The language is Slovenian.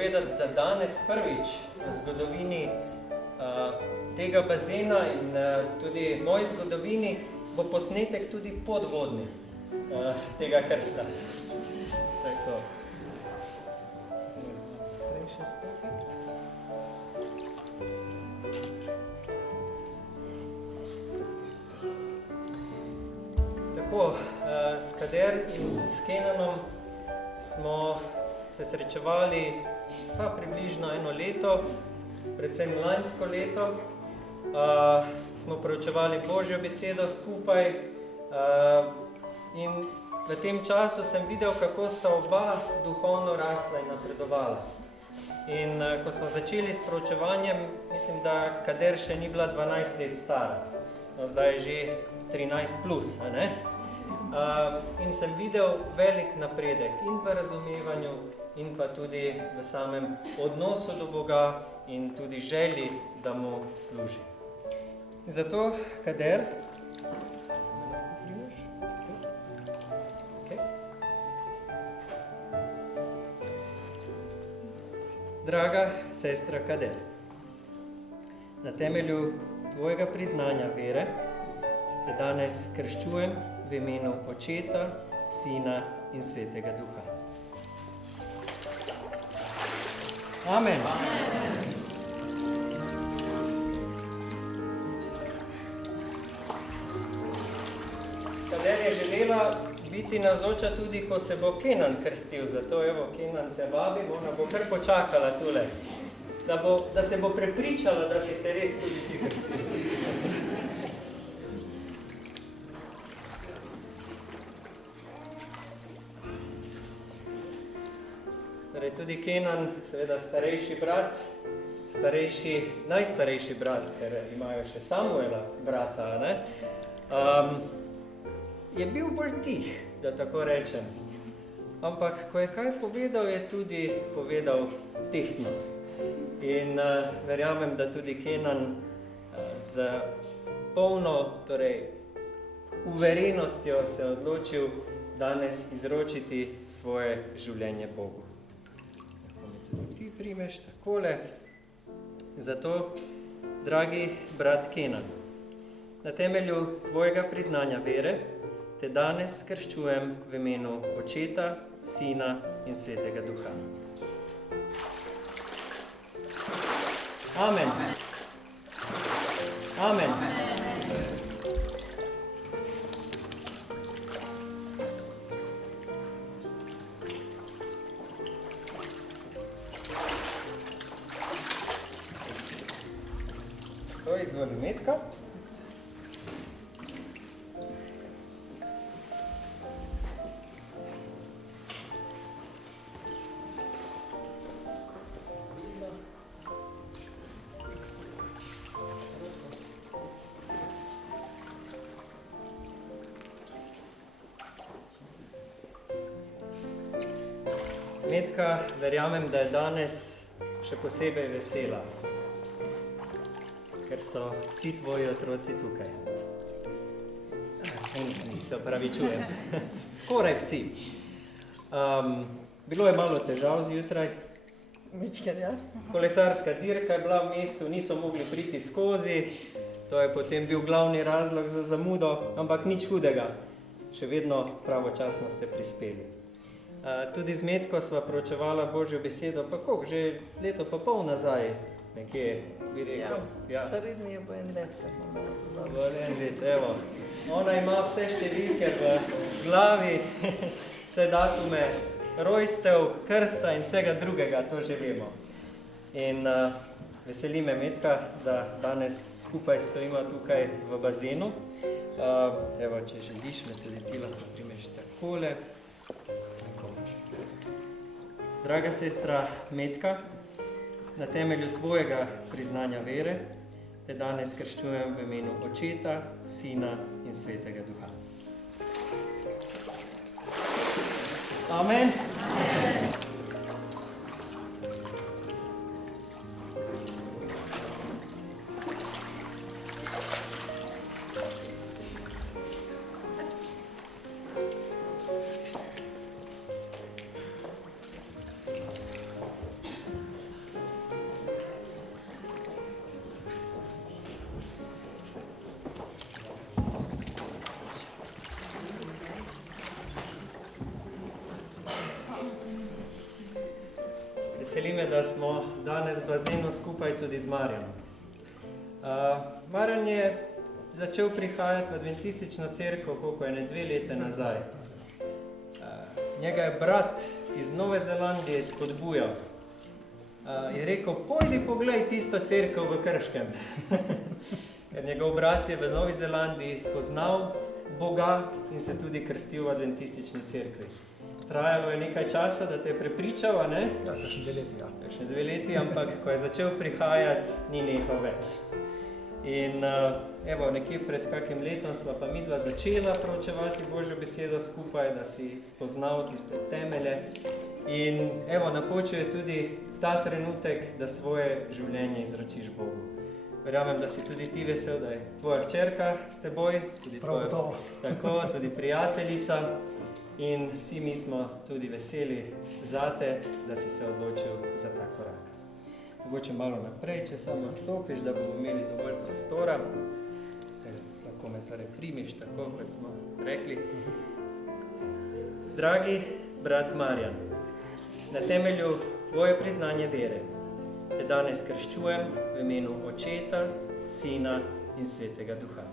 povedati, da danes prvič v zgodovini tega bazena in tudi moji zgodovini bo posnetek tudi podvodni tega krsta. Tako. Še stopim. Tako, s Kader in s Kenanom smo se srečevali pa približno 1 leto, predvsem lansko leto. Smo preučevali Božjo besedo skupaj in v tem času sem videl, kako sta oba duhovno rasla in napredovala. In ko smo začeli s proučevanjem, mislim, da Kader še ni bila 12 let stara. No, zdaj je že 13 plus, a ne? In sem videl velik napredek in v razumevanju, in pa tudi v samem odnosu do Boga in tudi želji, da mu služi. In zato, Kader, draga sestra Kader, na temelju tvojega priznanja vere te danes krščujem v imenu Očeta, Sina in Svetega Duha. Amen. Kader je želela biti navzoča tudi, ko se bo Kenan krstil. Zato, evo, Kenan, te vabim, ona bo kar počakala tule, da se bo prepričala, da si se res tudi ti krstil. Torej, tudi Kenan, seveda starejši brat, najstarejši brat, ker imajo še Samuela brata, ne? Je bil bolj tih, da tako rečem. Ampak, ko je kaj povedal, je tudi povedal tehtno. In verjamem, da tudi Kenan z polno, torej, uverenostjo se odločil danes izročiti svoje življenje Bogu. Lahko mi tudi ti primeš takole. Zato, dragi brat Kenan, na temelju tvojega priznanja vere te danes krščujem v imenu Očeta, Sina in Svetega Duha. Amen. Amen. To izvoli Metka. Metka, verjamem, da je danes še posebej vesela, ker so vsi tvoji otroci tukaj. Se opravičujem. Skoraj vsi. Bilo je malo težav zjutraj. Kolesarska dirka je bila v mestu, niso mogli priti skozi. To je potem bil glavni razlog za zamudo, ampak nič hudega. Še vedno pravočasno ste prispeli. Tudi z Metko sva proučevala Božjo besedo, pa koliko, že leto pa pol nazaj, nekje, bi rekel. Ja, 3 dni je bo 1 let, ko smo malo pozorili. Bo 1 let, evo. Ona ima vse številke v glavi, vse datume rojstev, krsta in vsega drugega, to že vemo. In veseli me, Metka, da danes skupaj stojimo tukaj v bazenu. Evo, če želiš, me tudi ti lahko primeš takole. Draga sestra Metka, na temelju tvojega priznanja vere te danes krščujem v imenu Očeta, Sina in Svetega Duha. Amen. Veseli me, da smo danes v bazenu skupaj tudi z Marjanom. Marjan je začel prihajati v adventistično cerkev, koliko je 2 leta nazaj. Njega je brat iz Nove Zelandije spodbujal. Je rekel, pojdi poglej tisto cerkev v Krškem. Ker njegov brat je v Novi Zelandiji spoznal Boga in se tudi krstil v adventistični cerkvi. Trajalo je nekaj časa, da te je prepričal, a ne? Ja, kakšne 2 leti, ja. Kakšne 2 leti, ampak ko je začel prihajati, ni nehal več. In evo, nekje pred kakim letom sva pa midva začela proučevati Božjo besedo skupaj, da si spoznal tiste temelje. In evo, napočil je tudi ta trenutek, da svoje življenje izročiš Bogu. Verjamem, da si tudi ti vesel, da je tvoja hčerka s teboj, tudi Prav gotovo. tako, tudi prijateljica. In vsi mi smo tudi veseli zate, da si se odločil za ta korak. Mogoče malo naprej, če samo stopiš, da bomo imeli dovolj prostora. Lahko me torej primiš, tako kot smo rekli. Dragi brat Marjan, na temelju tvoje priznanje vere te danes krščujem v imenu Očeta, Sina in Svetega Duha.